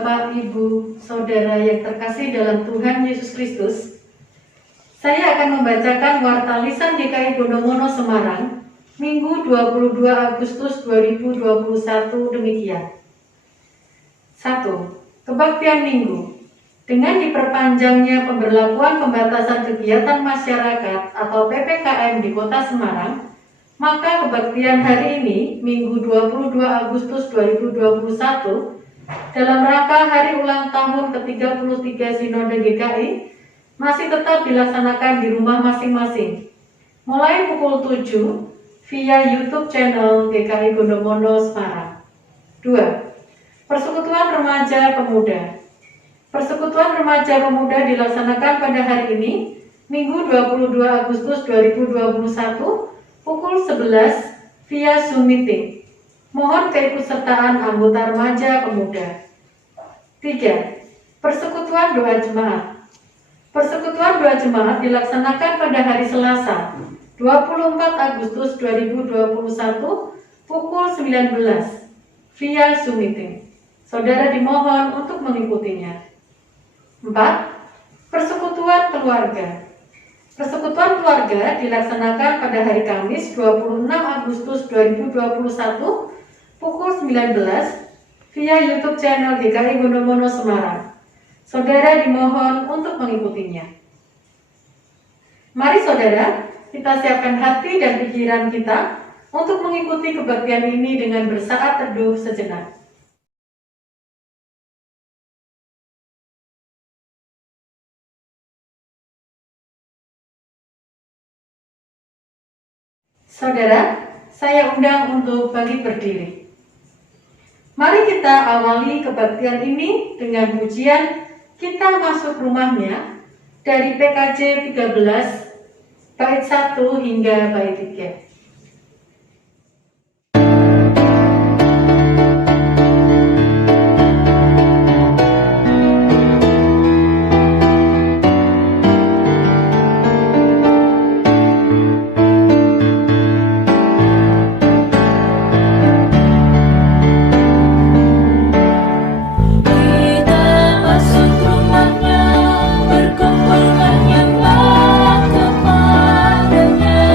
Bapak, Ibu, Saudara yang terkasih dalam Tuhan Yesus Kristus, saya akan membacakan Warta Lisan GKI Bondowono Semarang, Minggu 22 Agustus 2021 demikian. 1. Kebaktian Minggu. Dengan diperpanjangnya pemberlakuan pembatasan kegiatan masyarakat atau PPKM di Kota Semarang, maka kebaktian hari ini, Minggu 22 Agustus 2021, dalam rangka hari ulang tahun ke-33 Sinode GKI, masih tetap dilaksanakan di rumah masing-masing, mulai pukul 7 via YouTube channel GKI Bondowono Semarang. 2. Persekutuan Remaja Pemuda. Persekutuan Remaja Pemuda dilaksanakan pada hari ini, Minggu 22 Agustus 2021, pukul 11 via Zoom meeting. Mohon keikutsertaan anggota remaja pemuda. 3. Persekutuan Doa Jemaat. Persekutuan Doa Jemaat dilaksanakan pada hari Selasa, 24 Agustus 2021, pukul 19 via Zoom meeting. Saudara dimohon untuk mengikutinya. 4. Persekutuan Keluarga. Persekutuan keluarga dilaksanakan pada hari Kamis 26 Agustus 2021 pukul 19 via YouTube channel GKI Bondowono Semarang. Saudara dimohon untuk mengikutinya. Mari saudara, kita siapkan hati dan pikiran kita untuk mengikuti kebaktian ini dengan bersaat teduh sejenak. Saudara, saya undang untuk bangkit berdiri. Mari kita awali kebaktian ini dengan pujian Kita Masuk Rumahnya dari PKJ 13, bait 1 hingga bait 3. Berkumpul menyembah kepada-Nya.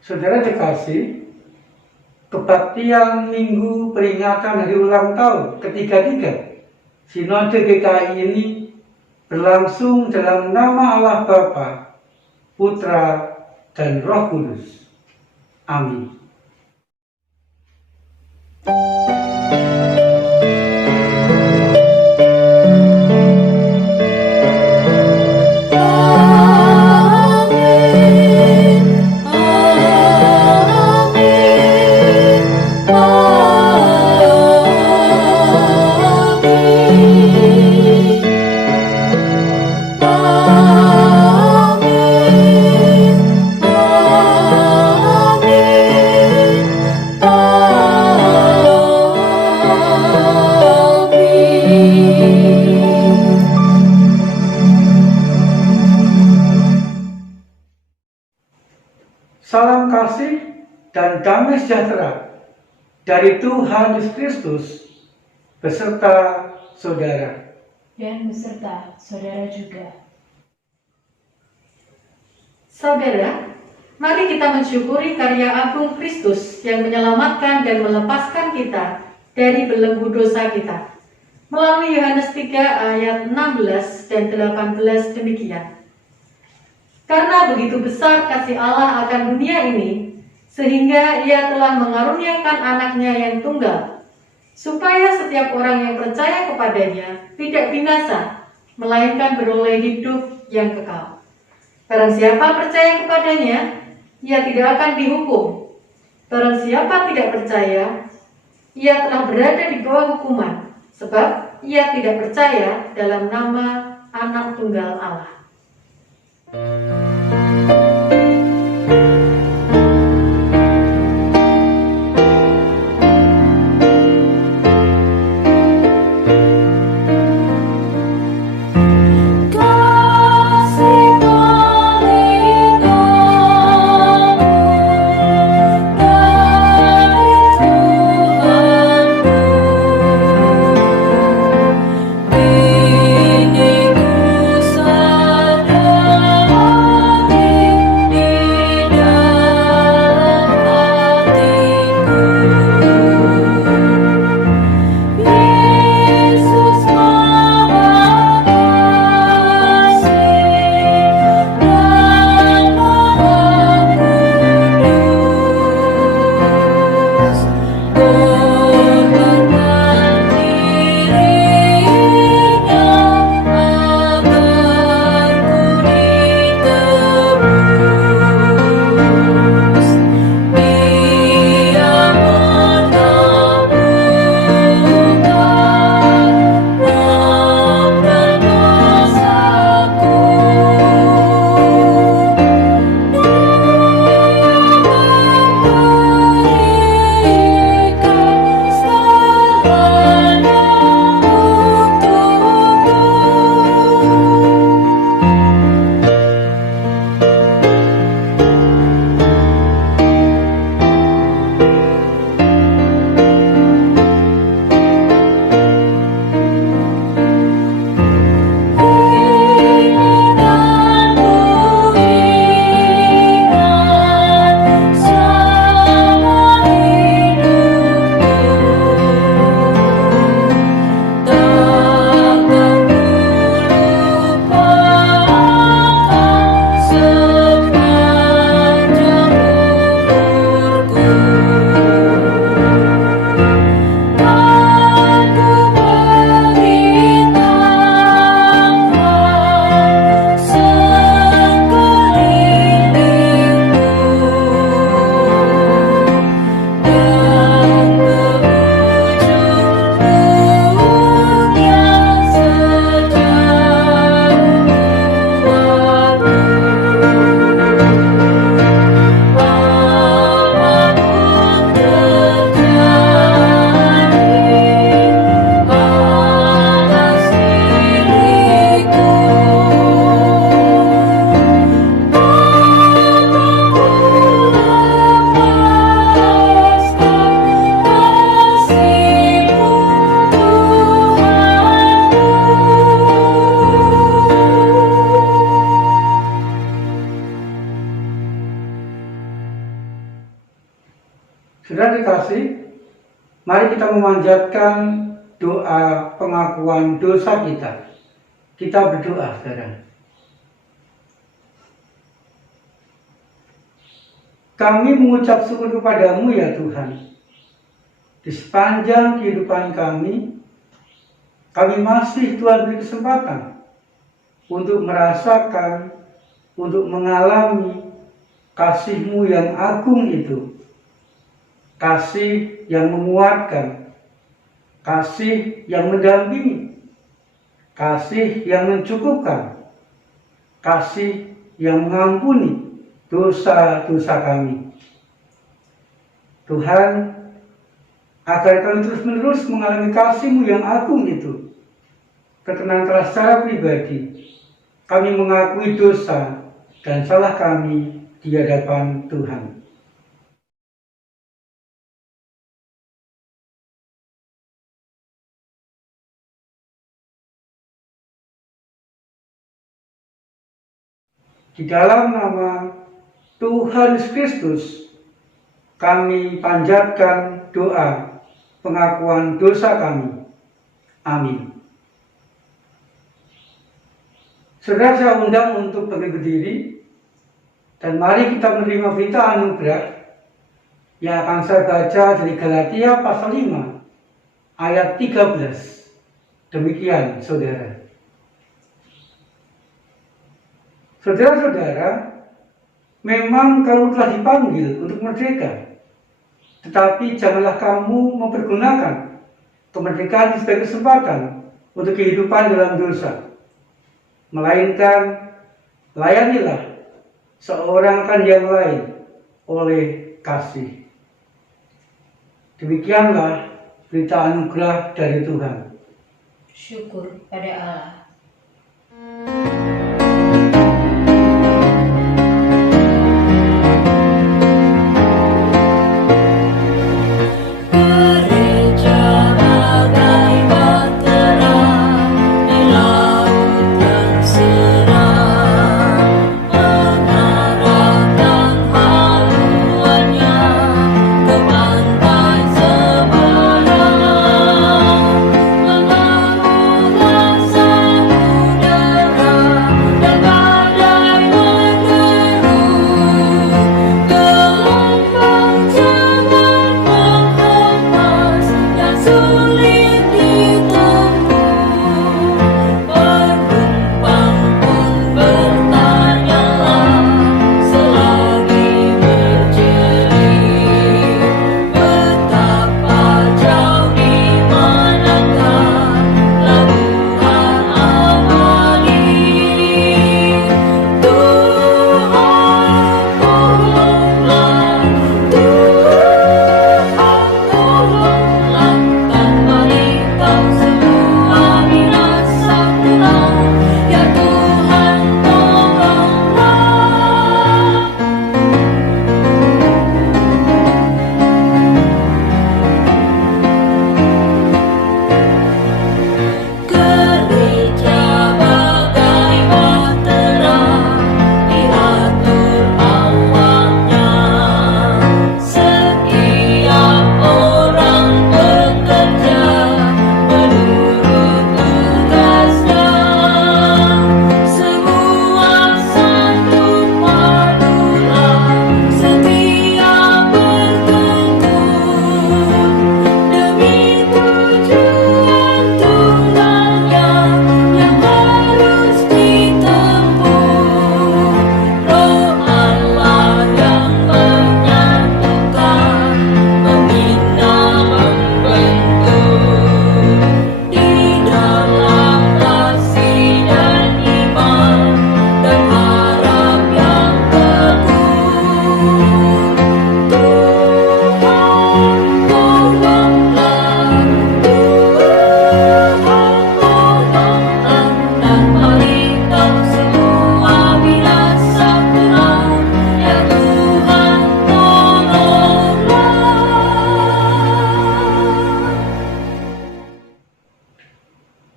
Saudara kekasih, kebaktian Minggu peringatan hari ulang tahun ketiga-tiga Sinode GKI ini berlangsung dalam nama Allah Bapa, Putra, dan Roh Kudus. Amin. Salam kasih dan damai sejahtera dari Tuhan Yesus Kristus beserta saudara. Dan beserta saudara juga. Saudara, mari kita mensyukuri karya agung Kristus yang menyelamatkan dan melepaskan kita dari belenggu dosa kita. Melalui Yohanes 3 ayat 16 dan 18 demikian. Karena begitu besar kasih Allah akan dunia ini, sehingga Ia telah mengaruniakan anaknya yang tunggal, supaya setiap orang yang percaya kepadanya tidak binasa, melainkan beroleh hidup yang kekal. Barang siapa percaya kepadanya, ia tidak akan dihukum. Barang siapa tidak percaya, ia telah berada di bawah hukuman, sebab ia tidak percaya dalam nama Anak Tunggal Allah. Ini ku sadar Saudara dikasih, mari kita memanjatkan doa pengakuan dosa kita. Kita berdoa, saudara. Kami mengucap syukur kepadamu ya Tuhan. Di sepanjang kehidupan kami masih Tuhan beri kesempatan untuk merasakan, untuk mengalami kasih-Mu yang agung itu. Kasih yang menguatkan, kasih yang mendampingi, kasih yang mencukupkan, kasih yang mengampuni dosa-dosa kami. Tuhan, agar kami terus-menerus mengalami kasih-Mu yang agung itu, perkenankanlah secara pribadi kami mengakui dosa dan salah kami di hadapan Tuhan. Di dalam nama Tuhan Yesus Kristus, kami panjatkan doa pengakuan dosa kami. Amin. Saudara, saya undang untuk berdiri dan mari kita menerima berita anugerah yang akan saya baca dari Galatia pasal 5 ayat 13. Demikian, saudara. Saudara-saudara, memang kamu telah dipanggil untuk merdeka, tetapi janganlah kamu mempergunakan kemerdekaan sebagai kesempatan untuk kehidupan dalam dosa. Melainkan, layanilah seorang akan yang lain oleh kasih. Demikianlah berita anugerah dari Tuhan. Syukur pada Allah.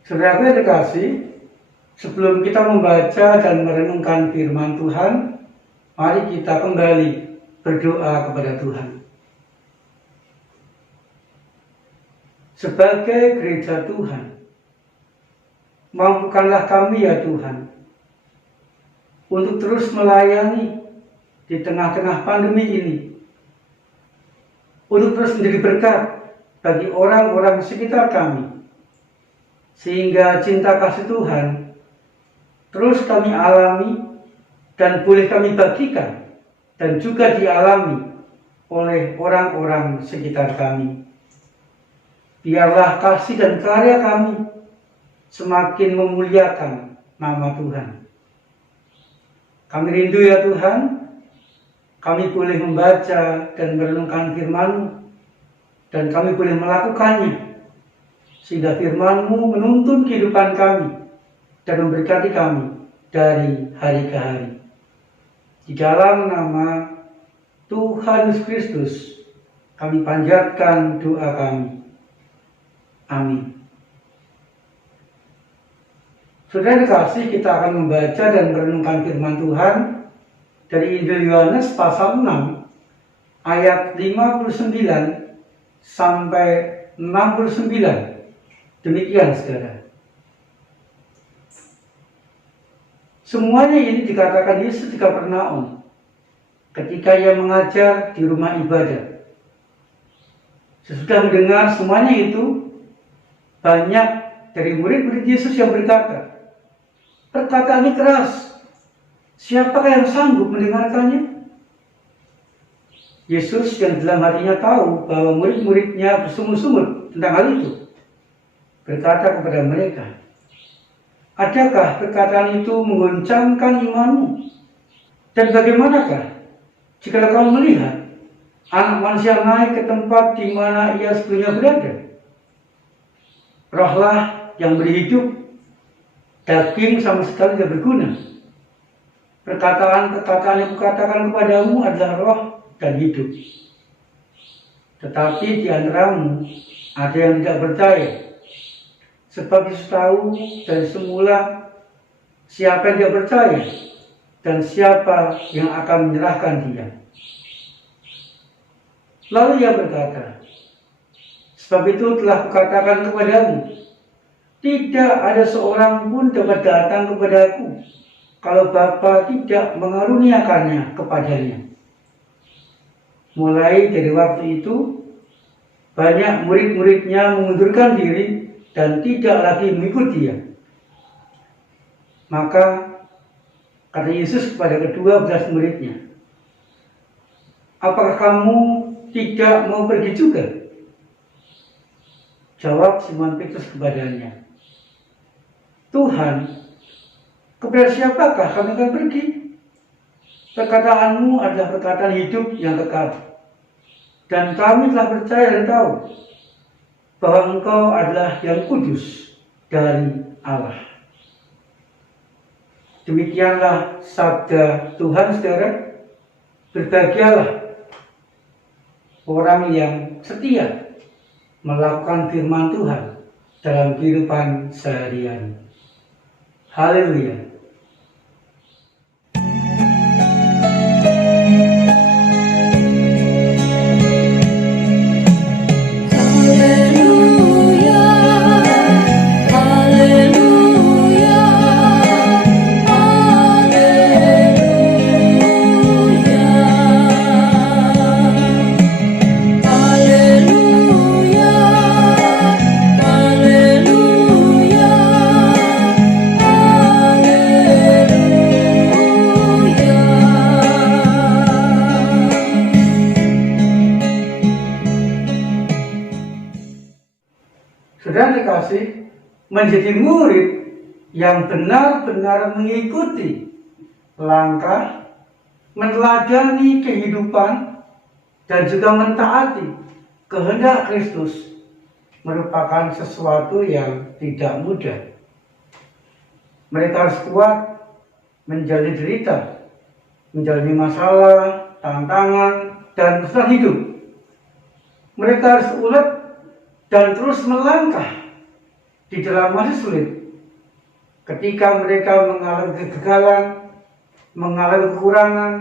Saudara yang terkasih, sebelum kita membaca dan merenungkan firman Tuhan, mari kita kembali berdoa kepada Tuhan. sebagai gereja Tuhan. Mampukanlah kami ya Tuhan untuk terus melayani di tengah-tengah pandemi ini, untuk terus menjadi berkat bagi orang-orang sekitar kami, sehingga cinta kasih Tuhan terus kami alami dan boleh kami bagikan dan juga dialami oleh orang-orang sekitar kami. Biarlah kasih dan karya kami semakin memuliakan nama Tuhan. Kami rindu ya Tuhan, kami boleh membaca dan merenungkan firman-Mu, dan kami boleh melakukannya, sehingga firman-Mu menuntun kehidupan kami dan memberkati kami dari hari ke hari. Di dalam nama Tuhan Yesus Kristus, kami panjatkan doa kami. Amin. Saudara dikasih, kita akan membaca dan merenungkan firman Tuhan dari Injil Yohanes pasal 6 ayat 59 sampai 69. Demikian saudara. Semuanya ini dikatakan Yesus di Kapernaum ketika ia mengajar di rumah ibadah. Sesudah mendengar semuanya itu, banyak dari murid-murid Yesus yang berkata, "Perkataannya keras, siapakah yang sanggup mendengarkannya?" Yesus yang dalam hatinya tahu bahwa murid-muridnya bersungut-sungut tentang hal itu, berkata kepada mereka, "Adakah perkataan itu menggoncangkan imanmu? Dan bagaimanakah jika kamu melihat Anak Manusia naik ke tempat di mana ia sebelumnya berada? Rohlah yang beri hidup, daging sama sekali tidak berguna. Perkataan-perkataan yang kukatakan kepadamu adalah roh dan hidup. Tetapi di antaramu ada yang tidak percaya. Sebab Yesus tahu dari semula siapa yang tidak percaya dan siapa yang akan menyerahkan dia. Lalu ia berkata, "Sebab itu telah kukatakan kepadamu, tidak ada seorang pun dapat datang kepadaku kalau Bapa tidak mengaruniakannya kepadanya." Mulai dari waktu itu, banyak murid-muridnya mengundurkan diri dan tidak lagi mengikuti dia. Maka kata Yesus kepada ke-12 muridnya, "Apakah kamu tidak mau pergi juga?" Jawab Simon Petrus kepadanya, "Tuhan, kepada siapakah kami akan pergi? Perkataanmu adalah perkataan hidup yang kekal. Dan kami telah percaya dan tahu bahwa Engkau adalah yang kudus dari Allah." Demikianlah sabda Tuhan, saudara. Berbahagialah orang yang setia melakukan firman Tuhan dalam kehidupan sehari-hari. Haleluya. Saudara dikasih, menjadi murid yang benar-benar mengikuti langkah, meneladani kehidupan, dan juga mentaati kehendak Kristus merupakan sesuatu yang tidak mudah. Mereka harus kuat menjalani derita, menjalani masalah, tantangan, dan kesulitan hidup. Mereka harus ulet dan terus melangkah di dalam masa sulit. Ketika mereka mengalami kegagalan, mengalami kekurangan,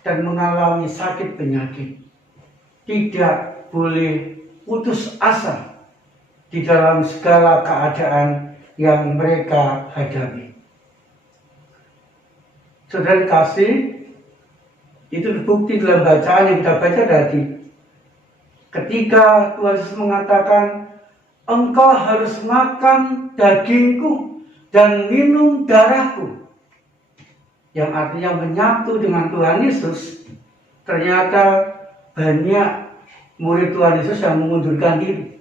dan mengalami sakit penyakit, tidak boleh putus asa di dalam segala keadaan yang mereka hadapi. Saudara kasih, itu terbukti dalam bacaan yang kita baca tadi. Ketika Tuhan Yesus mengatakan, engkau harus makan dagingku dan minum darahku, yang artinya menyatu dengan Tuhan Yesus, ternyata banyak murid Tuhan Yesus yang mengundurkan diri.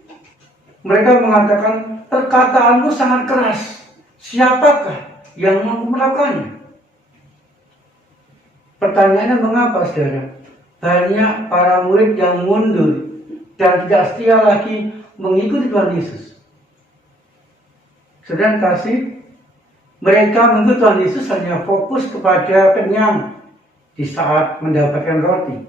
Mereka mengatakan, perkataanmu sangat keras, siapakah yang mampu melakukannya? Pertanyaannya, mengapa saudara? Banyak para murid yang mundur dan tidak setia lagi mengikuti Tuhan Yesus. Saudara kasih, mereka mengikuti Tuhan Yesus hanya fokus kepada kenyang di saat mendapatkan roti.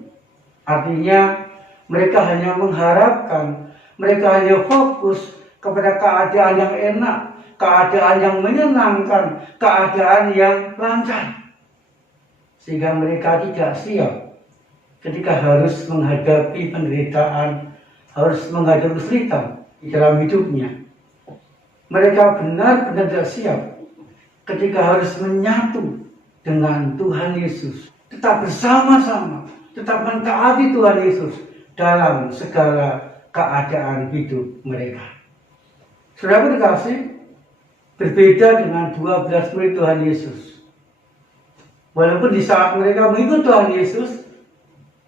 Artinya mereka hanya mengharapkan, mereka hanya fokus kepada keadaan yang enak, keadaan yang menyenangkan, keadaan yang lancar. Sehingga mereka tidak siap ketika harus menghadapi penderitaan, harus menghadapi kesulitan di dalam hidupnya. Mereka benar-benar tidak siap ketika harus menyatu dengan Tuhan Yesus, tetap bersama-sama, tetap mentaati Tuhan Yesus dalam segala keadaan hidup mereka. Saudara dikasih, berbeda dengan 12 murid Tuhan Yesus. Walaupun di saat mereka mengikut Tuhan Yesus,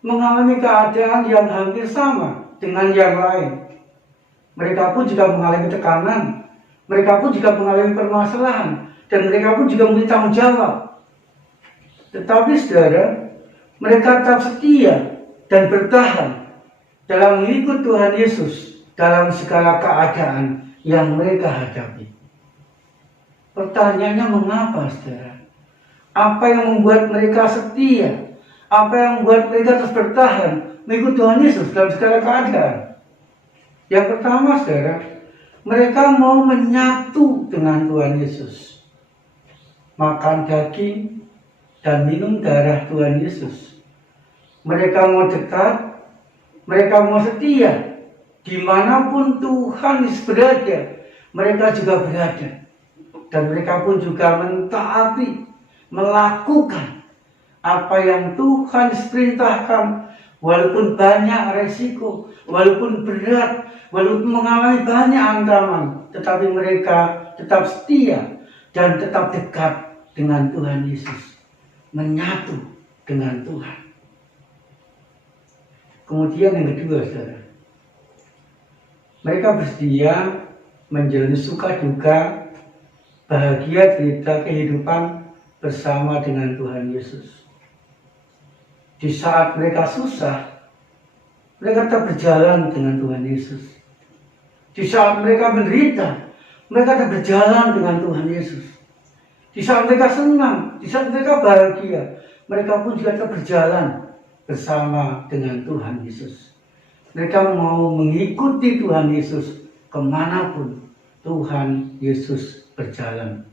mengalami keadaan yang hampir sama dengan yang lain. Mereka pun juga mengalami tekanan, mereka pun juga mengalami permasalahan, dan mereka pun juga memiliki tanggung jawab. Tetapi saudara, mereka tetap setia dan bertahan dalam mengikut Tuhan Yesus dalam segala keadaan yang mereka hadapi. Pertanyaannya, mengapa saudara? Apa yang membuat mereka setia? Apa yang membuat mereka terus bertahan mengikut Tuhan Yesus dalam segala keadaan? Yang pertama saudara, mereka mau menyatu dengan Tuhan Yesus. Makan daging dan minum darah Tuhan Yesus. Mereka mau dekat, mereka mau setia. Dimanapun Tuhan Yesus berada, mereka juga berada. Dan mereka pun juga mentaati, melakukan apa yang Tuhan perintahkan, walaupun banyak resiko, walaupun berat, walaupun mengalami banyak ancaman, tetapi mereka tetap setia dan tetap dekat dengan Tuhan Yesus, menyatu dengan Tuhan. Kemudian yang kedua saudara, mereka bersedia menjalani suka duka, bahagia derita kehidupan bersama dengan Tuhan Yesus. Di saat mereka susah, mereka tetap berjalan dengan Tuhan Yesus. Di saat mereka menderita, mereka tetap berjalan dengan Tuhan Yesus. Di saat mereka senang, di saat mereka bahagia, mereka pun juga tetap berjalan bersama dengan Tuhan Yesus. Mereka mau mengikuti Tuhan Yesus kemanapun Tuhan Yesus berjalan,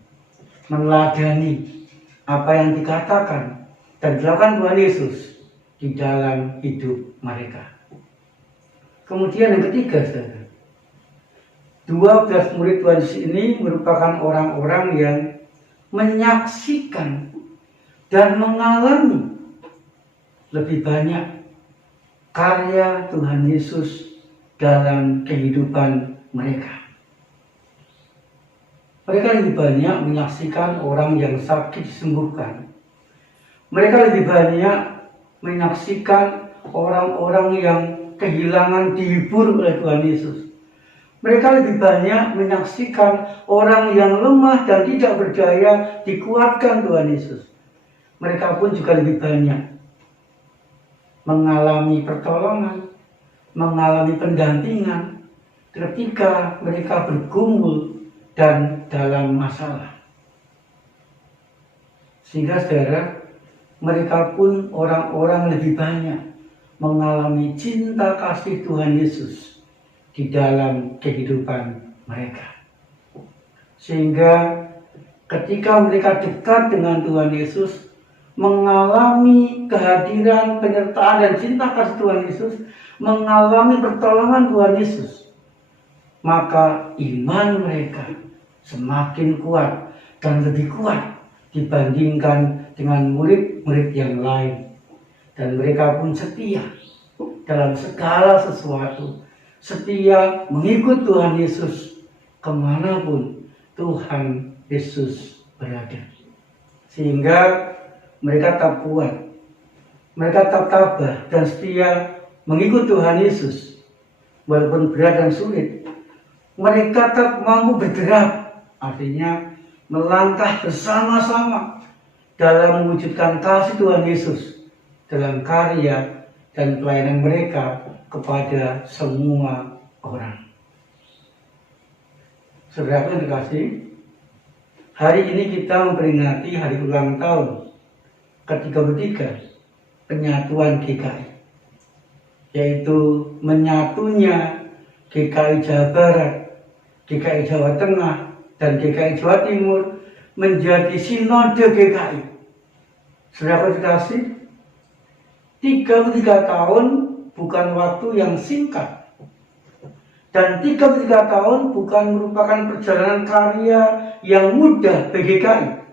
meneladani apa yang dikatakan dan dilakukan Tuhan Yesus di dalam hidup mereka. Kemudian yang ketiga saudara, 12 murid Tuhan Yesus ini merupakan orang-orang yang menyaksikan dan mengalami lebih banyak karya Tuhan Yesus dalam kehidupan mereka. Mereka lebih banyak menyaksikan orang yang sakit disembuhkan. Mereka lebih banyak menyaksikan orang-orang yang kehilangan dihibur oleh Tuhan Yesus. Mereka lebih banyak menyaksikan orang yang lemah dan tidak berdaya dikuatkan Tuhan Yesus. Mereka pun juga lebih banyak mengalami pertolongan, mengalami pendampingan ketika mereka bergumul dan dalam masalah. Sehingga saudara, mereka pun orang-orang lebih banyak mengalami cinta kasih Tuhan Yesus di dalam kehidupan mereka. Sehingga ketika mereka dekat dengan Tuhan Yesus, mengalami kehadiran, penyertaan dan cinta kasih Tuhan Yesus, mengalami pertolongan Tuhan Yesus, maka iman mereka semakin kuat dan lebih kuat dibandingkan dengan murid-murid yang lain. Dan mereka pun setia dalam segala sesuatu, setia mengikut Tuhan Yesus kemanapun Tuhan Yesus berada. Sehingga mereka tetap kuat, mereka tetap tabah dan setia mengikut Tuhan Yesus. Walaupun berat dan sulit, mereka tetap mampu bergerak, artinya melangkah bersama-sama dalam mewujudkan kasih Tuhan Yesus dalam karya dan pelayanan mereka kepada semua orang. Saudara yang dikasih, hari ini kita memperingati hari ulang tahun ke-33 penyatuan GKI, yaitu menyatunya GKI Jawa Barat, GKI Jawa Tengah, dan GKI Jawa Timur menjadi sinode GKI. Saudara dikasih, 33 tahun bukan waktu yang singkat. Dan 33 tahun bukan merupakan perjalanan karya yang mudah bagi GKI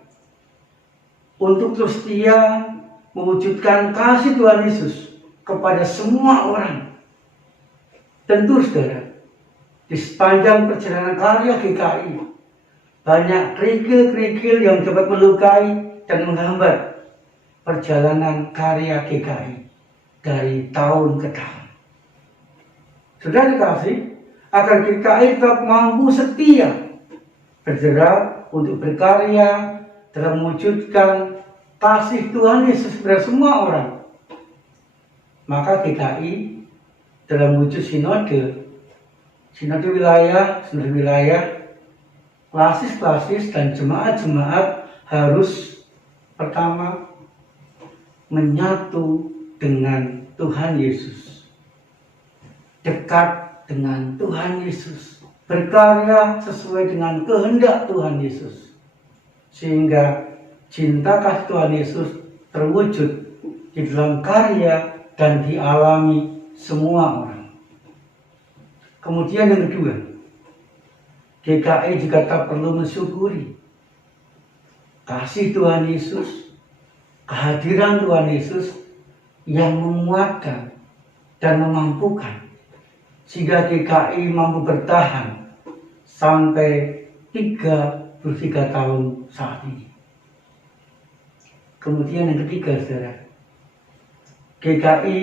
untuk terus setia mewujudkan kasih Tuhan Yesus kepada semua orang. Tentu saudara, di sepanjang perjalanan karya GKI, banyak kerikil-kerikil yang dapat melukai dan menghambat perjalanan karya GKI dari tahun ke tahun. Sudah dikasih, agar GKI tetap mampu setia bergerak untuk berkarya dalam mewujudkan kasih Tuhan Yesus kepada semua orang. Maka GKI dalam wujud sinode wilayah, klasis-klasis dan jemaat-jemaat harus pertama menyatu dengan Tuhan Yesus, dekat dengan Tuhan Yesus, berkarya sesuai dengan kehendak Tuhan Yesus, sehingga cinta kasih Tuhan Yesus terwujud di dalam karya dan dialami semua orang. Kemudian yang kedua, GKI juga tak perlu mensyukuri kasih Tuhan Yesus, kehadiran Tuhan Yesus yang menguatkan dan memampukan, sehingga GKI mampu bertahan sampai 33 tahun saat ini. Kemudian yang ketiga, saudara, GKI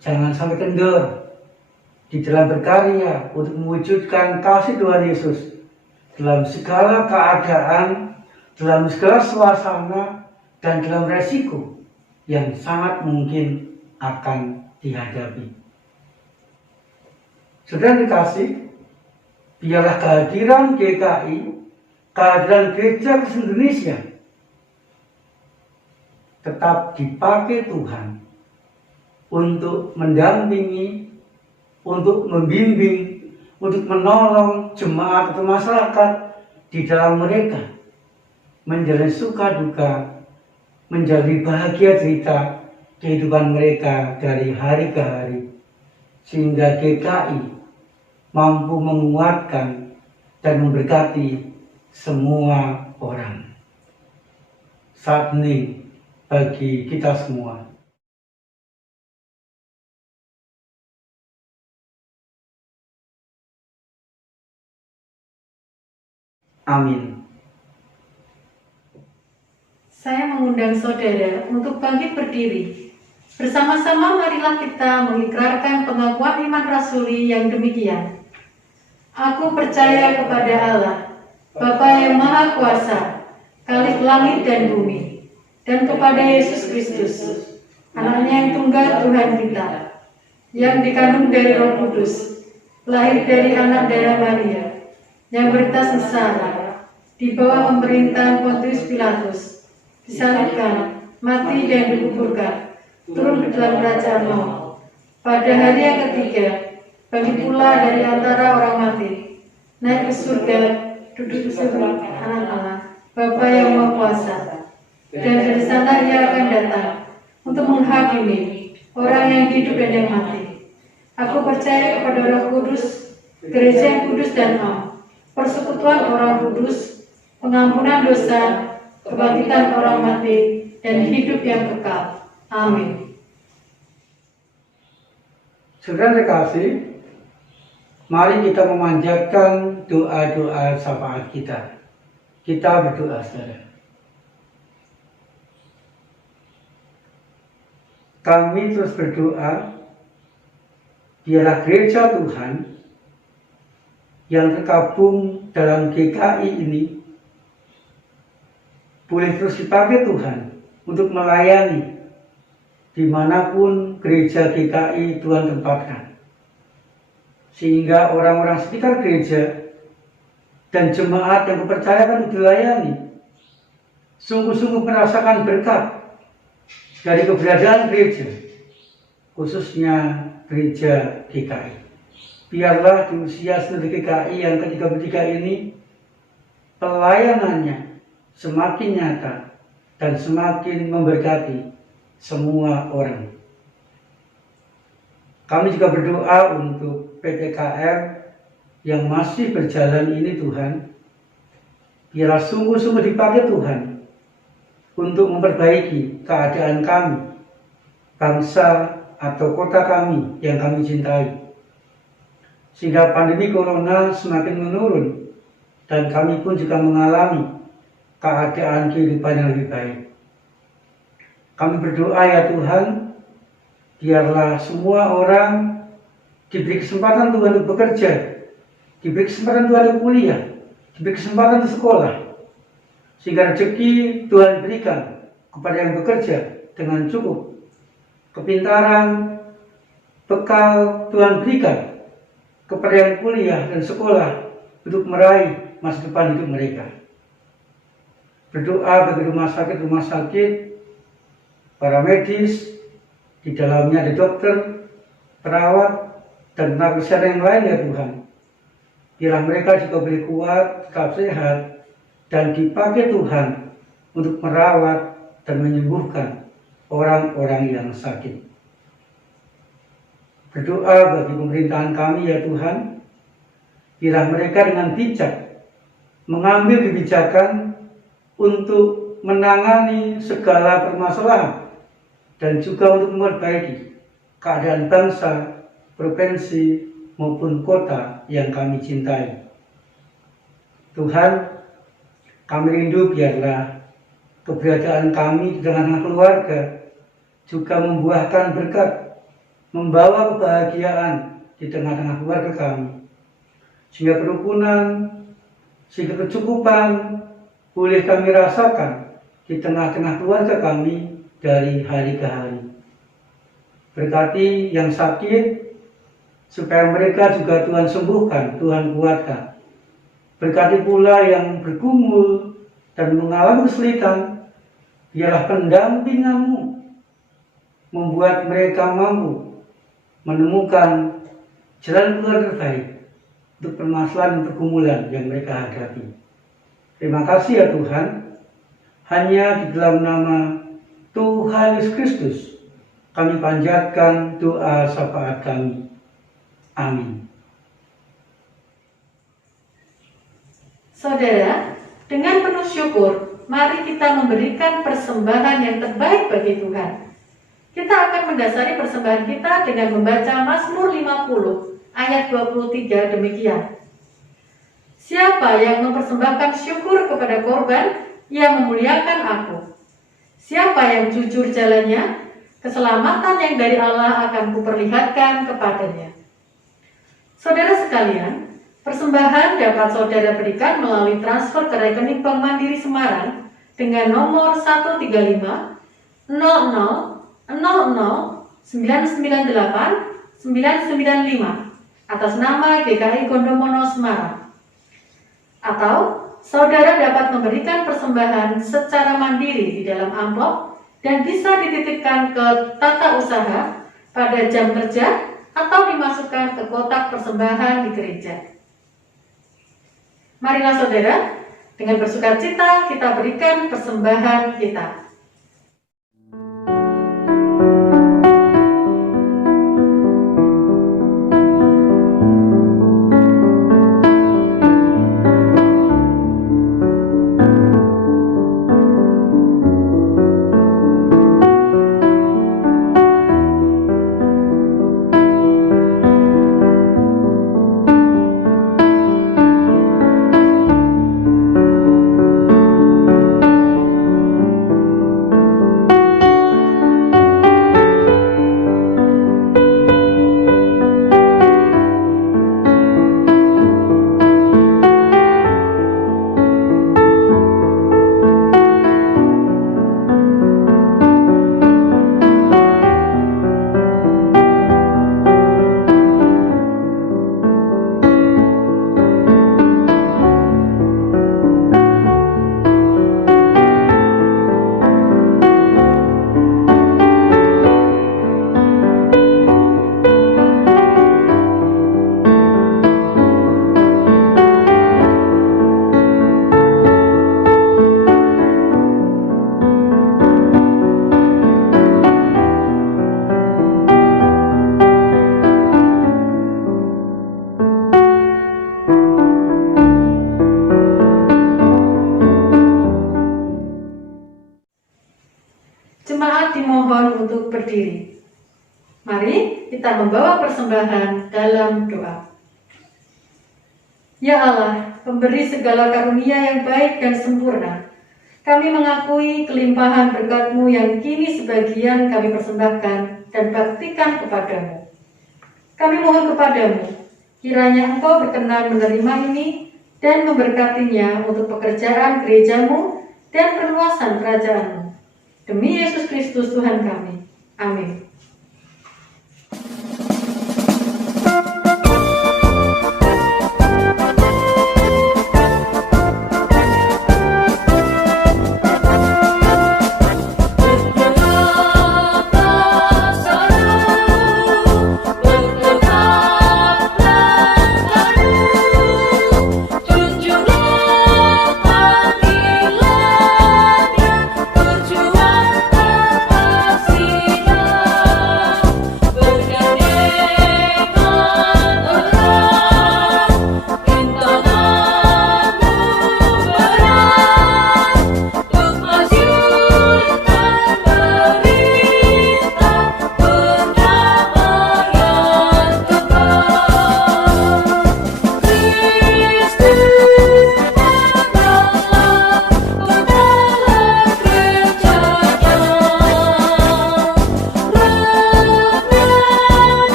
jangan sampai kendor di dalam berkarya untuk mewujudkan kasih Tuhan Yesus dalam segala keadaan, dalam segala suasana, dan dalam resiko yang sangat mungkin akan dihadapi. Saudara dikasih, biarlah kehadiran GKI, kehadiran Gereja Kristen Indonesia tetap dipakai Tuhan untuk mendampingi, untuk membimbing, untuk menolong jemaat atau masyarakat di dalam mereka menjalani suka duka, menjadi bahagia cerita kehidupan mereka dari hari ke hari, sehingga GKI mampu menguatkan dan memberkati semua orang. Saat ini bagi kita semua. Amin. Saya mengundang saudara untuk bangkit berdiri. Bersama-sama marilah kita mengikrarkan pengakuan iman rasuli yang demikian. Aku percaya kepada Allah, Bapa yang Maha Kuasa, Khalik langit dan bumi, dan kepada Yesus Kristus, Anaknya yang tunggal Tuhan kita, yang dikandung dari Roh Kudus, lahir dari anak darah Maria, yang bersengsara di bawah pemerintahan Pontius Pilatus, disalibkan, mati dan dikuburkan, turun ke dalam kerajaan maut. Pada hari yang ketiga, bangkit pula dari antara orang mati, naik ke surga, duduk di sebelah kanan Allah, Bapa yang Maha Kuasa, dan dari sana Ia akan datang untuk menghakimi orang yang hidup dan yang mati. Aku percaya kepada Roh Kudus, gereja yang kudus dan am, persekutuan orang kudus, pengampunan dosa, kebangkitan orang mati, dan hidup yang kekal. Amin. Saudara terkasih, mari kita memanjatkan doa-doa syafaat kita. Kita berdoa, saudara. Kami terus berdoa, biarlah gereja Tuhan yang tergabung dalam GKI ini boleh terus dipakai Tuhan untuk melayani dimanapun gereja GKI Tuhan tempatkan, sehingga orang-orang sekitar gereja dan jemaat yang kepercayaan dilayani sungguh-sungguh merasakan berkat dari keberadaan gereja, khususnya gereja GKI. Biarlah di usia studi GKI yang ke-33 ini pelayanannya semakin nyata dan semakin memberkati semua orang. Kami juga berdoa untuk PPKR yang masih berjalan ini, Tuhan. Biarlah sungguh-sungguh dipakai Tuhan untuk memperbaiki keadaan kami, bangsa atau kota kami yang kami cintai, sehingga pandemi corona semakin menurun dan kami pun juga mengalami keadaan kehidupan yang lebih baik. Kami berdoa ya Tuhan, biarlah semua orang diberi kesempatan Tuhan untuk bekerja, diberi kesempatan Tuhan untuk kuliah, diberi kesempatan untuk sekolah, sehingga rezeki Tuhan berikan kepada yang bekerja dengan cukup, kepintaran, bekal Tuhan berikan kepada yang kuliah dan sekolah untuk meraih masa depan hidup mereka. Berdoa bagi rumah sakit, para medis, di dalamnya ada dokter, perawat, dan tenaga kesehatan yang lain ya Tuhan. Biarlah mereka juga boleh kuat, tetap sehat, dan dipakai Tuhan untuk merawat dan menyembuhkan orang-orang yang sakit. Berdoa bagi pemerintahan kami ya Tuhan, biarlah mereka dengan bijak mengambil kebijakan untuk menangani segala permasalahan dan juga untuk memperbaiki keadaan bangsa, provinsi maupun kota yang kami cintai. Tuhan, kami rindu biarlah keberadaan kami di tengah-tengah keluarga juga membuahkan berkat, membawa kebahagiaan di tengah-tengah keluarga kami, sehingga kerukunan, sehingga kecukupan boleh kami rasakan di tengah-tengah keluarga kami dari hari ke hari. Berkati yang sakit, supaya mereka juga Tuhan sembuhkan, Tuhan kuatkan. Berkati pula yang bergumul dan mengalami kesulitan, biarlah pendampingan-Mu membuat mereka mampu menemukan jalan keluar terbaik untuk permasalahan pergumulan yang mereka hadapi. Terima kasih ya Tuhan, hanya di dalam nama Tuhan Yesus Kristus kami panjatkan doa syafaat kami. Amin. Saudara, dengan penuh syukur, mari kita memberikan persembahan yang terbaik bagi Tuhan. Kita akan mendasari persembahan kita dengan membaca Mazmur 50 ayat 23 demikian. Siapa yang mempersembahkan syukur kepada korban, ia memuliakan aku. Siapa yang jujur jalannya, keselamatan yang dari Allah akan kuperlihatkan kepadanya. Saudara sekalian, persembahan dapat saudara berikan melalui transfer ke rekening Bank Mandiri Semarang dengan nomor 135 00 00 998 995 atas nama GKI Gondomono Semarang. Atau saudara dapat memberikan persembahan secara mandiri di dalam amplop dan bisa dititipkan ke tata usaha pada jam kerja atau dimasukkan ke kotak persembahan di gereja. Marilah saudara, dengan bersukacita kita berikan persembahan kita. kita membawa persembahan dalam doa. Ya Allah, pemberi segala karunia yang baik dan sempurna, kami mengakui kelimpahan berkat-Mu yang kini sebagian kami persembahkan dan baktikan kepadamu. Kami mohon kepadamu, kiranya Engkau berkenan menerima ini dan memberkatinya untuk pekerjaan gereja-Mu dan perluasan kerajaan-Mu. Demi Yesus Kristus Tuhan kami. Amin.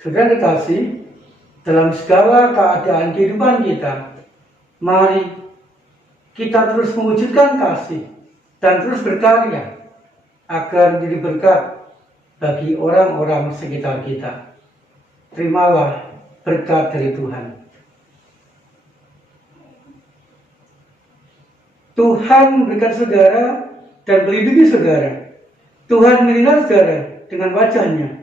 Saudara kekasih, dalam segala keadaan kehidupan kita, mari kita terus mewujudkan kasih dan terus berkarya agar menjadi berkat bagi orang-orang sekitar kita. Terimalah berkat dari Tuhan. Tuhan memberikan saudara dan melindungi saudara. Tuhan melindungi saudara dengan wajah-Nya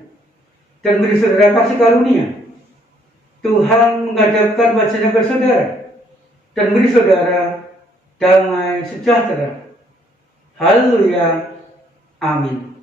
dan beri saudara kasih karunia. Tuhan menghadapkan wajah-Nya kepada saudara dan beri saudara damai sejahtera. Haleluya. Amin.